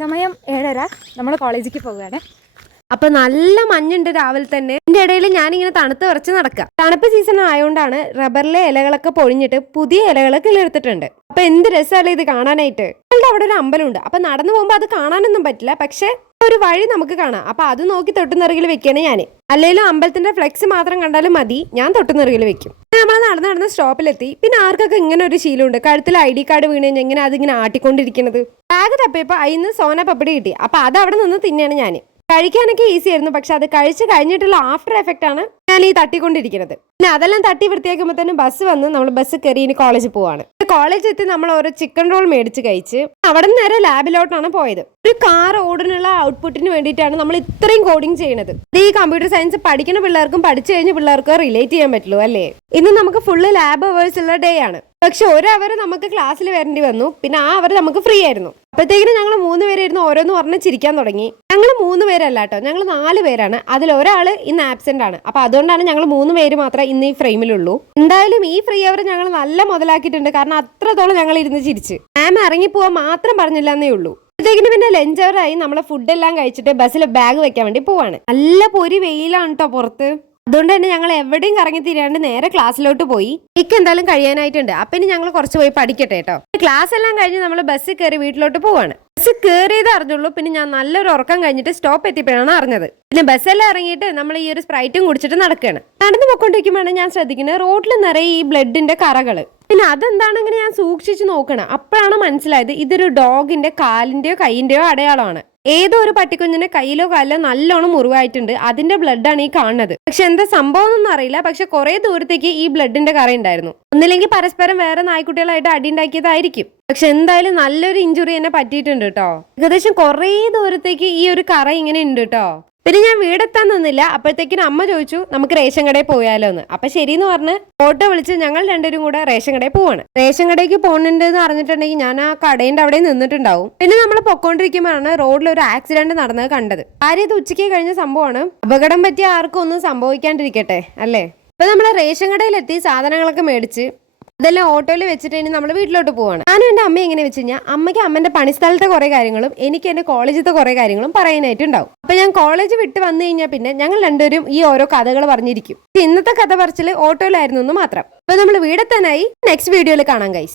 സമയം 7:30. നമ്മൾ കോളേജിലേക്ക് പോവുകയാണ്. അപ്പൊ നല്ല മഞ്ഞുണ്ട് രാവിലെ തന്നെ. ഇതിന്റെ ഇടയിൽ ഞാനിങ്ങനെ തണുത്ത് വിറച്ച് നടക്കാം. തണുപ്പ് സീസൺ ആയതുകൊണ്ടാണ് റബ്ബറിലെ ഇലകളൊക്കെ പൊഴിഞ്ഞിട്ട് പുതിയ ഇലകളൊക്കെ കിളിർത്തിട്ടുണ്ട്. അപ്പൊ എന്ത് രസമല്ലേ ഇത് കാണാനായിട്ട്. അവിടെ ഒരു അമ്പലമുണ്ട്. അപ്പൊ നടന്നു പോകുമ്പോൾ അത് കാണാനൊന്നും പറ്റില്ല, പക്ഷെ ഒരു വഴി നമുക്ക് കാണാം. അപ്പൊ അത് നോക്കി തൊട്ടുനിറകിൽ വെക്കാണ് ഞാൻ. അല്ലെങ്കിലും അമ്പലത്തിന്റെ ഫ്ലെക്സ് മാത്രം കണ്ടാലും മതി, ഞാൻ തൊട്ടുനിറകിൽ വെക്കും. നമ്മൾ നടന്ന് സ്റ്റോപ്പിലെത്തി. പിന്നെ ആർക്കൊക്കെ ഇങ്ങനെ ഒരു ശീലമുണ്ട്, കഴുത്തിൽ ID കാർഡ് വീണ് കഴിഞ്ഞാൽ ഇങ്ങനെ അതിങ്ങനെ ആട്ടിക്കൊണ്ടിരിക്കുന്നത്. ബാഗ് തപ്പിയപ്പോൾ അതിന് സോന പപ്പടി കിട്ടി. അപ്പൊ അത് അവിടെ നിന്ന് തിന്നെയാണ് ഞാൻ. കഴിക്കാനൊക്കെ ഈസി ആയിരുന്നു, പക്ഷെ അത് കഴിച്ച് കഴിഞ്ഞിട്ടുള്ള ആഫ്റ്റർ എഫക്റ്റ് ആണ് ഞാൻ ഈ തട്ടിക്കൊണ്ടിരിക്കുന്നത്. പിന്നെ അതെല്ലാം തട്ടി വൃത്തിയാക്കുമ്പോൾ തന്നെ ബസ് വന്ന് നമ്മൾ ബസ് കയറി ഇനി കോളേജിൽ പോവാണ്. കോളേജിൽ എത്തി നമ്മൾ ഓരോ ചിക്കൻ റോൾ മേടിച്ച് കഴിച്ച് അവിടെ നിന്ന് നേരെ ലാബിലോട്ടാണ് പോയത്. ഒരു കാർ ഓടാനുള്ള ഔട്ട്പുട്ടിന് വേണ്ടിയിട്ടാണ് നമ്മൾ ഇത്രയും കോഡിങ് ചെയ്യുന്നത്. ഈ കമ്പ്യൂട്ടർ സയൻസ് പഠിക്കുന്ന പിള്ളേർക്കും പഠിച്ചു കഴിഞ്ഞ പിള്ളേർക്കും റിലേറ്റ് ചെയ്യാൻ പറ്റുള്ളൂ അല്ലേ. ഇന്ന് നമുക്ക് ഫുള്ള് ലാബ് അവേഴ്സ് ഉള്ള ഡേ ആണ്. പക്ഷെ ഒരു അവർ നമുക്ക് ക്ലാസ്സിൽ വരേണ്ടി വന്നു. പിന്നെ ആ അവർ നമുക്ക് ഫ്രീ ആയിരുന്നു. അപ്പോഴത്തേക്കിനും ഞങ്ങൾ 3 പേരായിരുന്നു. ഓരോന്ന് പറഞ്ഞ് ചിരിക്കാൻ തുടങ്ങി. ഞങ്ങൾ 3 പേരല്ല കേട്ടോ, ഞങ്ങൾ 4 പേരാണ്. അതിൽ ഒരാൾ ഇന്ന് ആബ്സെന്റ് ആണ്. അപ്പൊ അതുകൊണ്ടാണ് ഞങ്ങൾ 3 പേര് മാത്രമേ ഇന്ന് ഈ ഫ്രെയിമിലുള്ളൂ. എന്തായാലും ഈ ഫ്രീ അവർ ഞങ്ങൾ നല്ല മുതലാക്കിയിട്ടുണ്ട്. കാരണം അത്രത്തോളം ഞങ്ങൾ ഇരുന്ന് ചിരിച്ച്. മാം ഇറങ്ങിപ്പോവാൻ മാത്രം പറഞ്ഞില്ല എന്നേ ഉള്ളൂ. അപ്പോഴത്തേക്കിനും പിന്നെ ലഞ്ച് അവറായി. നമ്മളെ ഫുഡെല്ലാം കഴിച്ചിട്ട് ബസ്സിൽ ബാഗ് വെക്കാൻ വേണ്ടി പോവാണ്. നല്ല പൊരി വെയിലാണ് കേട്ടോ പുറത്ത്. അതുകൊണ്ട് തന്നെ ഞങ്ങൾ എവിടെയും കറങ്ങി തിരിയാണ്ട് നേരെ ക്ലാസ്സിലോട്ട് പോയി. എന്തായാലും കഴിയാനായിട്ടുണ്ട്. അപ്പൊ ഇനി ഞങ്ങൾ കുറച്ച് പോയി പഠിക്കട്ടെ കേട്ടോ. ക്ലാസ് എല്ലാം കഴിഞ്ഞ് നമ്മൾ ബസ്സിൽ കയറി വീട്ടിലോട്ട് പോവാണ്. ബസ് കയറിയത് അറിഞ്ഞുള്ളൂ. പിന്നെ ഞാൻ നല്ലൊരു ഉറക്കം കഴിഞ്ഞിട്ട് സ്റ്റോപ്പ് എത്തിയപ്പോഴാണ് അറിഞ്ഞത്. പിന്നെ ബസ്സെല്ലാം ഇറങ്ങിയിട്ട് നമ്മൾ ഈ ഒരു സ്പ്രൈറ്റും കുടിച്ചിട്ട് നടക്കുകയാണ്. നടന്നു പോയിക്കൊണ്ടിരിക്കുമ്പോഴാണ് ഞാൻ ശ്രദ്ധിക്കുന്നത് റോഡിൽ നിറയെ ഈ ബ്ലഡിന്റെ കറകള്. പിന്നെ അതെന്താണെങ്കിലും ഞാൻ സൂക്ഷിച്ചു നോക്കണം. അപ്പോഴാണ് മനസ്സിലായത് ഇതൊരു ഡോഗിന്റെ കാലിന്റെയോ കൈയിന്റെയോ അടയാളമാണ്. ഏതോ ഒരു പട്ടിക്കുഞ്ഞിന്റെ കയ്യിലോ കാലിലോ നല്ലോണം മുറിവായിട്ടുണ്ട്. അതിന്റെ ബ്ലഡാണ് ഈ കാണുന്നത്. പക്ഷെ എന്താ സംഭവം ഒന്നും അറിയില്ല. പക്ഷെ കുറെ ദൂരത്തേക്ക് ഈ ബ്ലഡിന്റെ കറ ഉണ്ടായിരുന്നു. ഒന്നില്ലെങ്കിൽ പരസ്പരം വേറെ നായ്ക്കുട്ടികളായിട്ട് അടി ഉണ്ടാക്കിയതായിരിക്കും. പക്ഷെ എന്തായാലും നല്ലൊരു ഇഞ്ചുറി എന്നെ പറ്റിയിട്ടുണ്ട് കേട്ടോ. ഏകദേശം കുറെ ദൂരത്തേക്ക് ഈ ഒരു കറ ഇങ്ങനെ ഉണ്ട് കേട്ടോ. പിന്നെ ഞാൻ വീടെത്താൻ നിന്നില്ല. അപ്പോഴത്തേക്കിനും അമ്മ ചോദിച്ചു നമുക്ക് റേഷൻ കടയിൽ പോയാലോ എന്ന്. അപ്പൊ ശരിയെന്ന് പറഞ്ഞ് ഓട്ടോ വിളിച്ച് ഞങ്ങൾ രണ്ടുപേരും കൂടെ റേഷൻ കടയിൽ പോവാണ്. റേഷൻ കടയ്ക്ക് പോകുന്നുണ്ട് എന്ന് അറിഞ്ഞിട്ടുണ്ടെങ്കിൽ ഞാൻ ആ കടേന്റെ അവിടെ നിന്നിട്ടുണ്ടാവും. പിന്നെ നമ്മൾ പൊക്കോണ്ടിരിക്കുമ്പോഴാണ് റോഡിൽ ഒരു ആക്സിഡന്റ് നടന്നത് കണ്ടത്. കാര്യം ഇത് ഉച്ചയ്ക്ക് കഴിഞ്ഞ സംഭവമാണ്. അപകടം പറ്റിയ ആർക്കും ഒന്നും സംഭവിക്കാണ്ടിരിക്കട്ടെ അല്ലേ. ഇപ്പൊ നമ്മള് റേഷൻ കടയിലെത്തി സാധനങ്ങളൊക്കെ മേടിച്ച് അതെല്ലാം ഓട്ടോയിൽ വെച്ചിട്ട് ഇനി നമ്മൾ വീട്ടിലോട്ട് പോവാണ്. ഞാനും എൻ്റെ അമ്മ എങ്ങനെ വെച്ച് കഴിഞ്ഞാൽ അമ്മയ്ക്ക് അമ്മന്റെ പണിസ്ഥലത്തെ കുറെ കാര്യങ്ങളും എനിക്ക് എന്റെ കോളേജിലത്തെ കുറെ കാര്യങ്ങളും പറയാനായിട്ടുണ്ടാവും. അപ്പൊ ഞാൻ കോളേജ് വിട്ട് വന്നു കഴിഞ്ഞാൽ പിന്നെ ഞങ്ങൾ രണ്ടുപേരും ഈ ഓരോ കഥകൾ പറഞ്ഞിരിക്കും. ഇന്നത്തെ കഥ പറച്ചില് ഓട്ടോയിലായിരുന്നു എന്ന് മാത്രം. അപ്പൊ നമ്മൾ വീടെത്താനായി. നെക്സ്റ്റ് വീഡിയോയിൽ കാണാം ഗൈസ്.